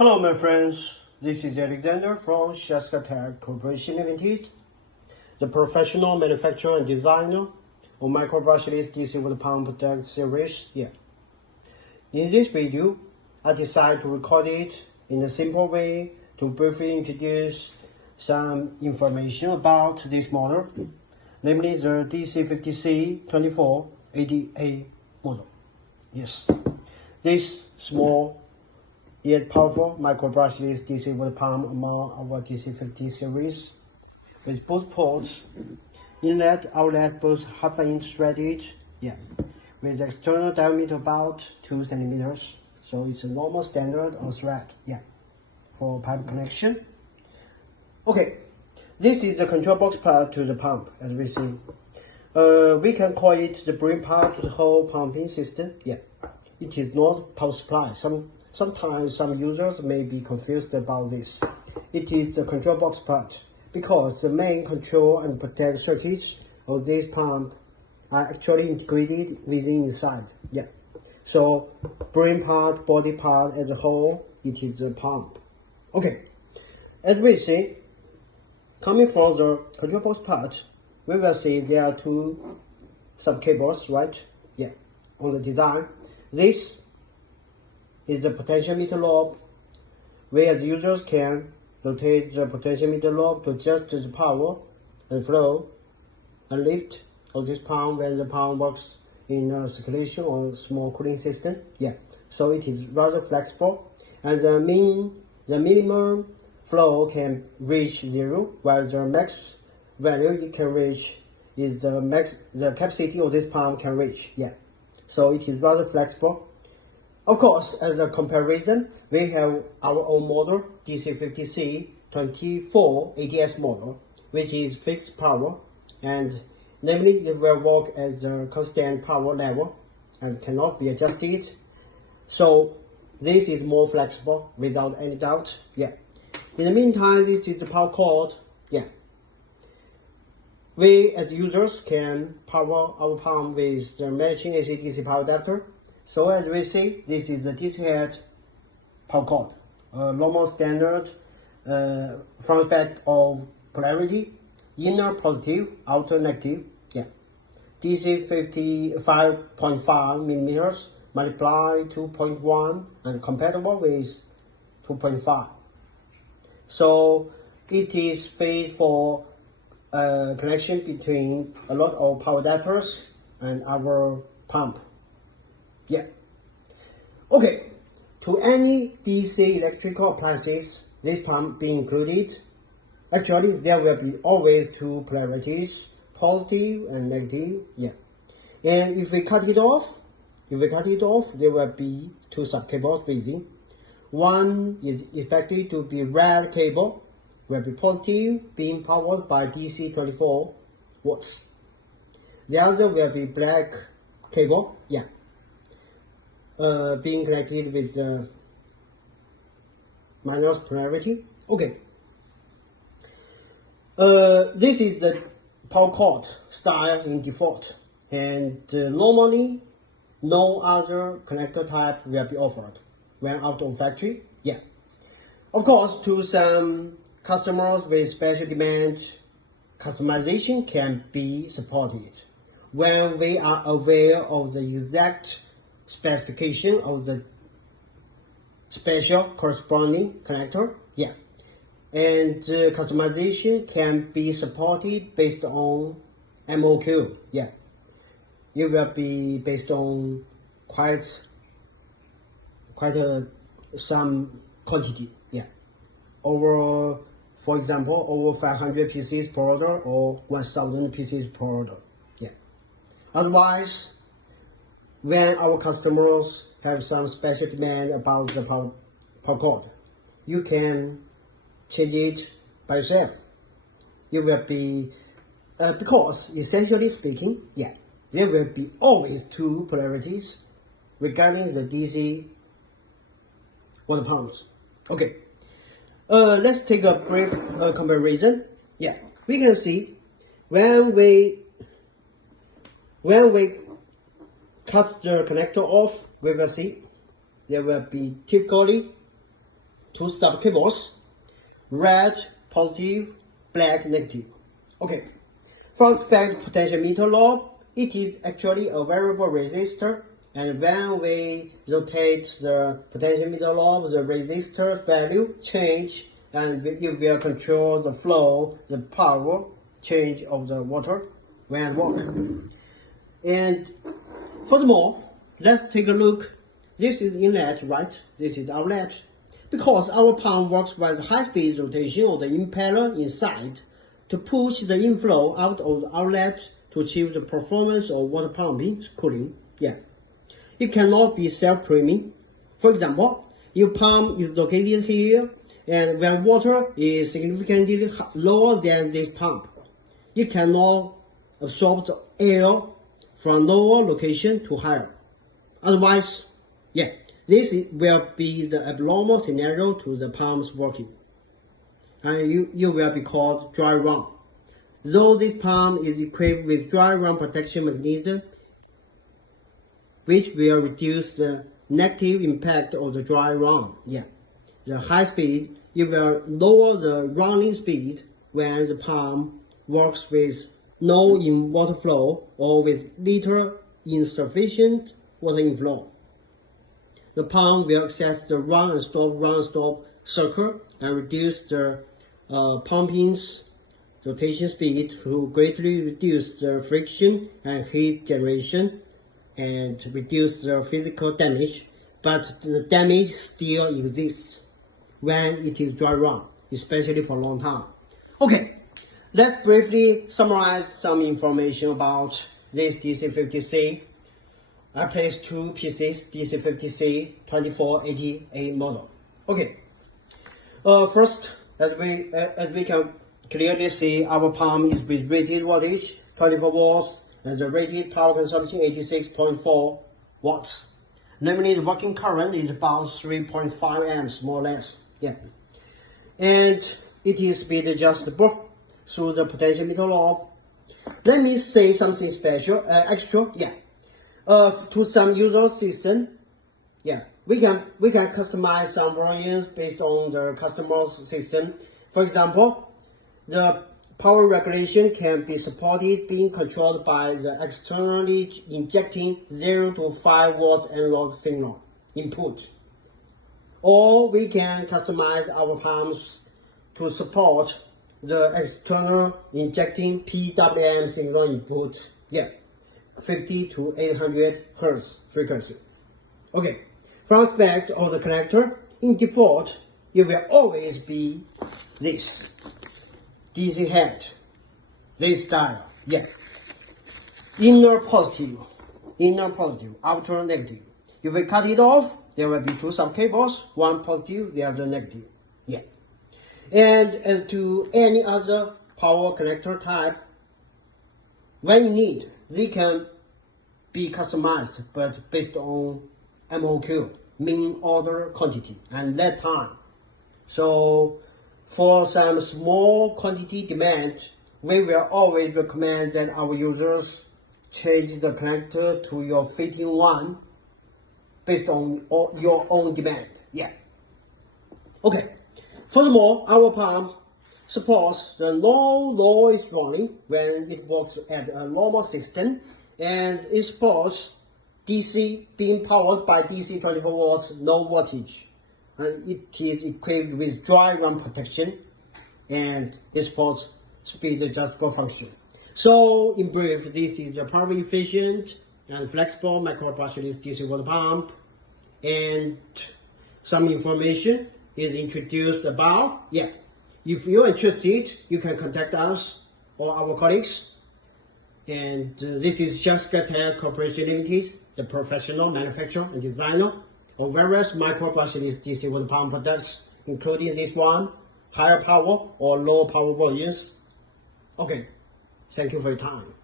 Hello my friends, this is Alexander from SHYSKY Corporation Limited, the professional manufacturer and designer of micro brushless DC water pump product series here. In this video, I decided to record it in a simple way to briefly introduce some information about this model, namely the DC50C-2480A model. Yes, this small yet powerful micro brushless DC water pump among our DC50 series, with both ports, inlet, outlet, both half-inch threaded, with external diameter about 2 centimeters. So it's a normal standard of thread, for pipe connection. Okay, this is the control box part to the pump, as we see. We can call it the brain part to the whole pumping system. It is not power supply. Sometimes some users may be confused about this. It is the control box part because the main control and protect circuits of this pump are actually integrated within inside. So brain part, body part as a whole, it is the pump. Okay, as we see, coming from the control box part, we will see there are two sub cables, right? On the design. This is the potentiometer knob. We as users can rotate the potentiometer knob to adjust the power and flow and lift of this pump when the pump works in a circulation or small cooling system. So it is rather flexible, and the minimum flow can reach 0, while the max value it can reach is the capacity of this pump can reach. So it is rather flexible. Of course, as a comparison, we have our own model, DC50C-2480A model, which is fixed power, and namely it will work as a constant power level and cannot be adjusted. So this is more flexible without any doubt. In the meantime, this is the power cord. We as users can power our pump with the matching AC/DC power adapter. So as we see, this is the DC head power cord, normal standard front back of polarity, inner positive, outer negative. DC 55.5 millimeters multiply 2.1 and compatible with 2.5. So it is fit for connection between a lot of power adapters and our pump. Okay, to any DC electrical appliances, this pump being included, actually there will be always two polarities, positive and negative. And if we cut it off, there will be two sub-cables busy. One is expected to be red cable, will be positive, being powered by DC 24 watts. The other will be black cable, being connected with minus polarity. Okay. This is the power cord style in default, and normally no other connector type will be offered when out of factory. Of course, to some customers with special demand, customization can be supported when we are aware of the exact specification of the special corresponding connector. And customization can be supported based on MOQ. It will be based on quite some quantity. Over, for example, over 500 pieces per order or 1,000 pieces per order. Otherwise, when our customers have some special demand about the power cord, you can change it by yourself. It will be, because essentially speaking, there will be always two polarities regarding the DC water pumps. Okay, let's take a brief comparison. We can see when we cut the connector off, we will see there will be typically two stub cables, red positive, black negative. Okay, front back potentiometer knob, it is actually a variable resistor, and when we rotate the potentiometer knob, the resistor value change, and it will control the flow, the power change of the water when it works. And furthermore, let's take a look. This is inlet, right? This is outlet. Because our pump works by the high-speed rotation of the impeller inside to push the inflow out of the outlet to achieve the performance of water pumping cooling. Yeah. It cannot be self-priming. For example, your pump is located here, and when water is significantly lower than this pump, it cannot absorb the air from lower location to higher. Otherwise, yeah, this will be the abnormal scenario to the pump's working, and you will be called dry run. Though this pump is equipped with dry run protection mechanism, which will reduce the negative impact of the dry run. Yeah, the high speed, it will lower the running speed when the pump works with no in water flow or with little insufficient water inflow. The pump will access the run and stop circle and reduce the pumping's rotation speed to greatly reduce the friction and heat generation and reduce the physical damage, but the damage still exists when it is dry run, especially for a long time. Okay, let's briefly summarize some information about this DC50C. I placed two pieces, DC50C-2480A model. Okay, first, as we can clearly see, our pump is with rated wattage 24 volts and the rated power consumption 86.4 watts. Namely, the working current is about 3.5 amps, more or less. Yeah, and it is speed adjustable through the potentiometer knob. Let me say something special, extra. Yeah. To some user system, yeah, we can customize some variants based on the customer's system. For example, the power regulation can be supported being controlled by the externally injecting 0 to 5 watts analog signal input. Or we can customize our pumps to support the external injecting PWM signal input. Yeah. 50 to 800 Hz frequency. Okay, front back of the connector, in default, it will always be this DC head, this style. Yeah, inner positive, outer negative. If we cut it off, there will be two sub cables, one positive, the other negative. Yeah, and as to any other power connector type, when you need, they can be customized, but based on MOQ, mean order quantity, and lead time. So for some small quantity demand, we will always recommend that our users change the connector to your fitting one based on your own demand. Yeah. Okay. Furthermore, our pump supports the low noise running when it works at a normal system, and it supports DC being powered by DC 24 volts, no voltage, and it is equipped with dry run protection, and it supports speed adjustable function. So in brief, this is a power efficient and flexible micro brushless DC water pump, and some information is introduced about. Yeah. If you're interested, you can contact us or our colleagues. And this is SHYSKY Corporation Limited, the professional manufacturer and designer of various micro brushless DC water pump products, including this one, higher power or lower power versions. Okay, thank you for your time.